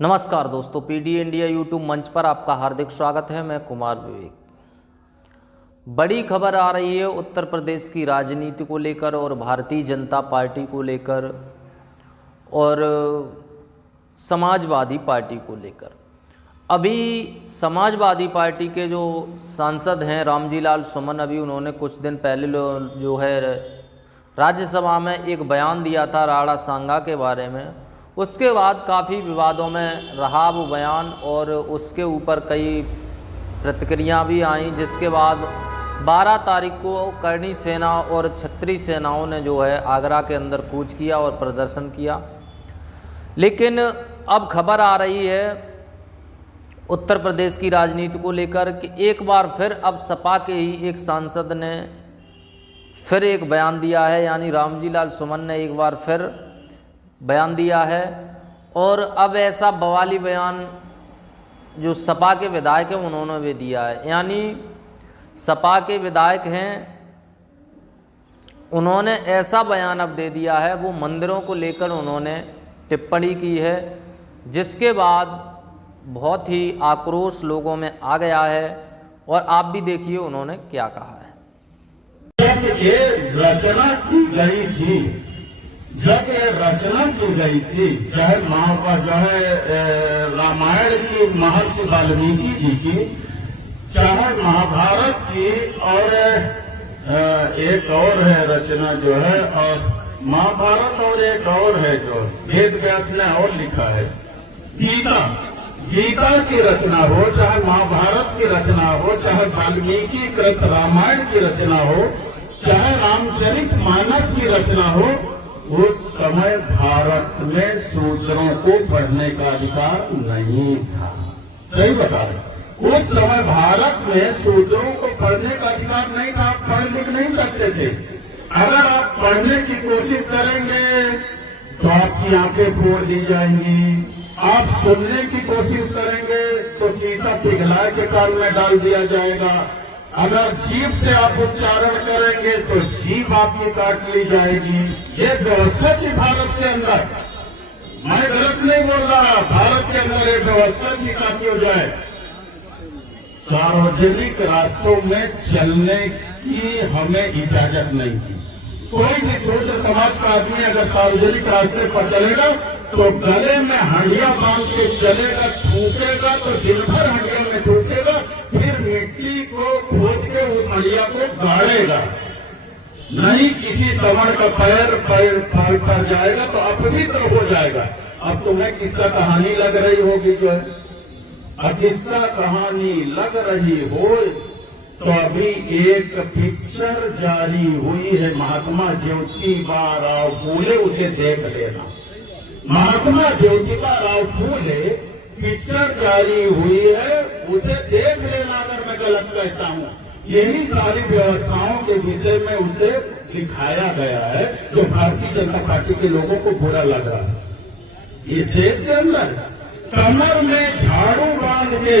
नमस्कार दोस्तों, PD India YouTube मंच पर आपका हार्दिक स्वागत है। मैं कुमार विवेक। बड़ी खबर आ रही है उत्तर प्रदेश की राजनीति को लेकर और भारतीय जनता पार्टी को लेकर और समाजवादी पार्टी को लेकर। अभी समाजवादी पार्टी के जो सांसद हैं रामजी लाल सुमन, अभी उन्होंने कुछ दिन पहले जो है राज्यसभा में एक बयान दिया था राणा सांगा के बारे में। उसके बाद काफ़ी विवादों में रहा वो बयान और उसके ऊपर कई प्रतिक्रिया भी आईं, जिसके बाद 12 तारीख को करणी सेना और क्षत्रिय सेनाओं ने जो है आगरा के अंदर कूच किया और प्रदर्शन किया। लेकिन अब खबर आ रही है उत्तर प्रदेश की राजनीति को लेकर कि एक बार फिर अब सपा के ही एक सांसद ने फिर एक बयान दिया है, यानी रामजी लाल सुमन ने एक बार फिर बयान दिया है। और अब ऐसा बवाली बयान जो सपा के विधायक हैं उन्होंने भी दिया है, यानी सपा के विधायक हैं उन्होंने ऐसा बयान अब दे दिया है, वो मंदिरों को लेकर उन्होंने टिप्पणी की है, जिसके बाद बहुत ही आक्रोश लोगों में आ गया है। और आप भी देखिए उन्होंने क्या कहा है। ये रचना की गई थी, जब ये रचना की गई थी, चाहे रामायण की महर्षि वाल्मीकि जी की, चाहे महाभारत की, और एक और है रचना जो है, और महाभारत और एक और है जो वेद व्यास ने और लिखा है, गीता की रचना हो, चाहे महाभारत की रचना हो, चाहे वाल्मीकि कृत रामायण की रचना हो, चाहे रामचरित मानस की रचना हो, उस समय भारत में शूद्रों को पढ़ने का अधिकार नहीं था। सही बता रहे, उस समय भारत में शूद्रों को पढ़ने का अधिकार नहीं था। आप पढ़ लिख नहीं सकते थे। अगर आप पढ़ने की कोशिश करेंगे तो आपकी आंखें फोड़ दी जाएंगी। आप सुनने की कोशिश करेंगे तो शीशा पिघला के कान में डाल दिया जाएगा। अगर जीभ से आप उच्चारण करेंगे तो जीभ आपकी काट ली जाएगी। ये व्यवस्था थी भारत के अंदर। मैं गलत नहीं बोल रहा, भारत के अंदर एक व्यवस्था थी ताकि हो जाए। सार्वजनिक रास्तों में चलने की हमें इजाजत नहीं थी। कोई भी शूद्र समाज का आदमी अगर सार्वजनिक रास्ते पर चलेगा तो गले में हंडिया बांध के चलेगा, थूकेगा तो दिन भर हंडिया में थूकेगा, फिर मिट्टी को खोद के उस हंडिया को गाड़ेगा। नहीं किसी समण का पैर पर जाएगा तो अपवित्र हो जाएगा। अब तुम्हें किस्सा कहानी लग रही होगी जो है, अब किस्सा कहानी लग रही हो तो अभी एक पिक्चर जारी हुई है महात्मा ज्योतिबा राव फूले, उसे देख लेना। महात्मा ज्योतिबा राव फूले पिक्चर जारी हुई है, उसे देख लेना अगर मैं गलत कहता हूं। यही सारी व्यवस्थाओं के विषय में उसे दिखाया गया है जो भारतीय जनता पार्टी के लोगों को बुरा लग रहा है। इस देश के अंदर कमर में झाड़ू बांध के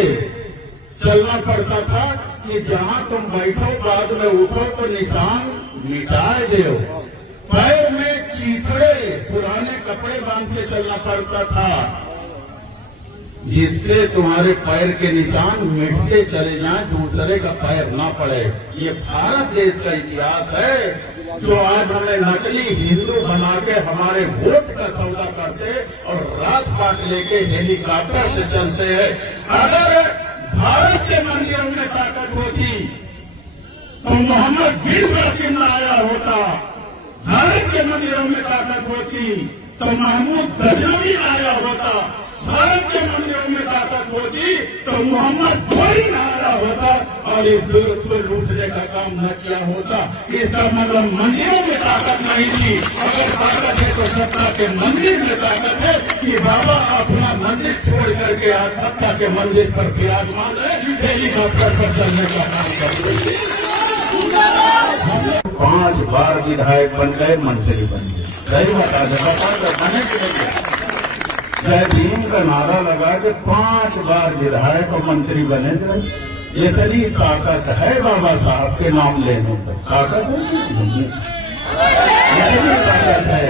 चलना पड़ता था कि जहां तुम बैठो बाद में उठो तो निशान मिटाए दो। पैर में चीथड़े पुराने कपड़े बांध के चलना पड़ता था जिससे तुम्हारे पैर के निशान मिटते चले जाएं, दूसरे का पैर ना पड़े। ये भारत देश का इतिहास है जो आज हमें नकली हिंदू बना के हमारे वोट का सौदा करते और राजपाट लेके हेलीकॉप्टर से चलते हैं। अगर भारत के मंदिरों में ताकत होती तो मोहम्मद बिन कासिम आया होता। भारत के मंदिरों में ताकत होती तो महमूद गजनवी आया होता। भारत के मंदिरों में ताकत होती तो मोहम्मद घोरी आया होता और इस देश को लूटने का काम न किया होता। इसका मतलब मंदिरों में ताकत नहीं थी। अगर ताकत है तो सत्ता के मंदिर में ताकत है कि बाबा अपना मंदिर छोड़ करके आज सत्ता के मंदिर पर विराजमान है, हेलीकॉप्टर पर चलने का काम करते। 5 बार विधायक बन गए, मंत्री बन गए। सही बता बने के लिए जय भीम का नारा लगा के 5 बार विधायक और मंत्री बने थे। इतनी ताकत है बाबा साहब के नाम लेने पर। ताकत है, इतनी ताकत है।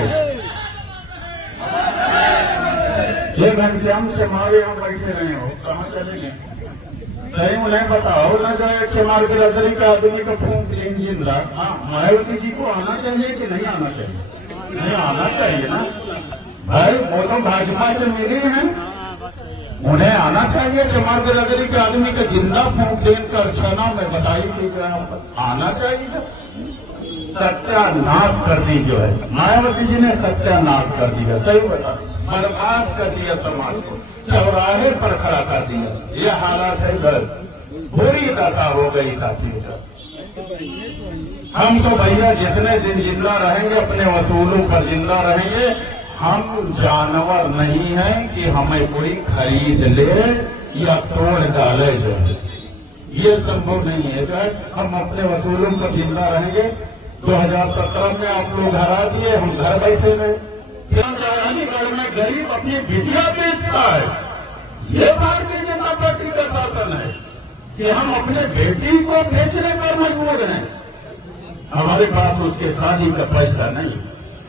ये घनश्याम चमार यहाँ बैठे रहे हो, कहाँ चलेंगे? नहीं उन्हें बताओ ना, जो एक चमार बिरादरी का आदमी का फूंक इंजिन रहा। हाँ, मायावती जी को आना चाहिए कि नहीं आना चाहिए? नहीं आना चाहिए ना भाई, वो तो भाजपा से मिले हैं, उन्हें आना चाहिए। चमार बिरादरी के आदमी का जिंदा फूंक देकर छना में बताई थी, आना चाहिए। सत्यानाश कर दी जो है मायावती जी ने, सत्यानाश कर दिया, सही बता, बर्बाद कर दिया समाज को, चौराहे पर खड़ा कर दिया। ये हालात है इधर, बुरी दशा हो गई साथियों का। हम तो भैया जितने दिन जिंदा रहेंगे अपने वसूलों पर जिंदा रहेंगे। हम जानवर नहीं हैं कि हमें कोई खरीद ले या तोड़ डाले जो है, ये संभव नहीं है। जो है हम अपने वसूलों पर जिंदा रहेंगे। 2017 में आप लोग हरा दिए, हम घर बैठे रहे। अलीगढ़ में गरीब अपनी बिटिया बेचता है, ये भारतीय जनता पार्टी का शासन है कि हम अपने बेटी को बेचने पर मजबूर हैं। हमारे पास उसके शादी का पैसा नहीं,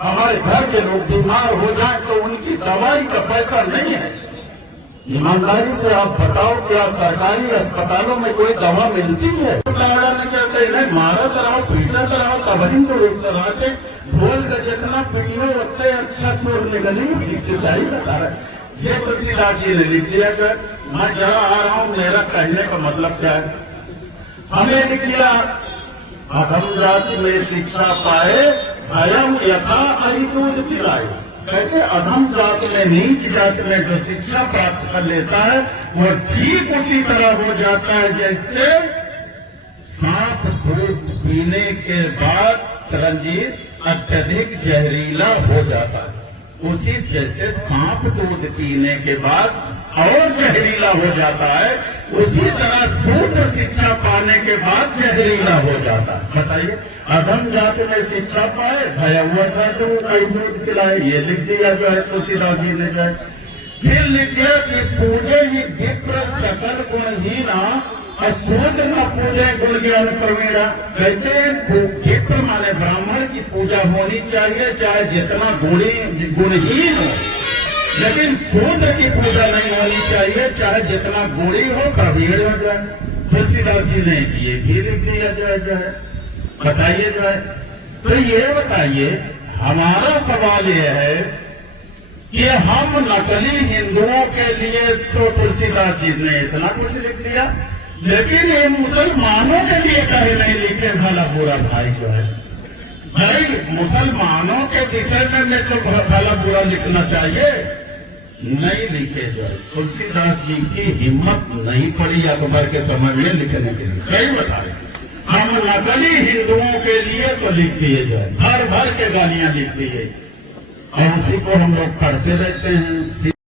हमारे घर के लोग बीमार हो जाएं तो उनकी दवाई का पैसा नहीं है। ईमानदारी से आप बताओ, क्या सरकारी अस्पतालों में कोई दवा मिलती है? लड़ाना चाहते हैं, नहीं मारा कराओ, पीटा कराओ, तबही तो चला के ढोल का जितना पीटियो उतने अच्छा सुर निकलेगी। सिंचाई बता रहा है ये तुलसीदास जी ने लिख दिया कर, मैं जरा आ रहा हूं, मेरा कहने का मतलब क्या है। हमें लिख दिया, अधम जाति में शिक्षा पाए, भयम यथा अरितूत पिलाए। कहते अधम जात में, नीच जात में जो शिक्षा प्राप्त कर लेता है वो ठीक उसी तरह हो जाता है जैसे सांप दूध पीने के बाद रंजीत अत्यधिक जहरीला हो जाता है। उसी जैसे सांप दूध पीने के बाद और जहरीला हो जाता है, उसी तरह शूद्र शिक्षा पाने के बाद जहरीला हो जाता है। बताइए, अधम जात में शिक्षा पाए, भया हुआ था तो कई दूध पिलाए, ये लिख दिया जो है तुलसीदास जी ने जो है। फिर लिख दिया कि पूजे ही विप्र सकल गुणहीना, अशूद्र न पूजे गुण ज्ञान प्रवीणा। कहते हैं विप्र माने ब्राह्मण की पूजा होनी चाहिए चाहे जितना गुणहीन हो, लेकिन शूद्र की पूजा नहीं होनी चाहिए चाहे जितना गुणी हो, प्रवीण हो जाए। तुलसीदास जी ने ये भी लिख दिया जो है। बताइए जो है, तो ये बताइए, हमारा सवाल ये है कि हम नकली हिंदुओं के लिए तो तुलसीदास जी ने इतना कुछ लिख दिया, लेकिन ये मुसलमानों के लिए कहीं नहीं लिखे भला बुरा भाई जो है। भाई मुसलमानों के विषय में तो भला बुरा लिखना चाहिए, नहीं लिखे जो है। तुलसीदास जी की हिम्मत नहीं पड़ी अकबर के समय में लिखने के लिए, सही बता रहे। हम नकली हिंदुओं के लिए तो लिख दिए जो है, भर भर के गालियां लिख दिए, और उसी को हम लोग पढ़ते रहते हैं।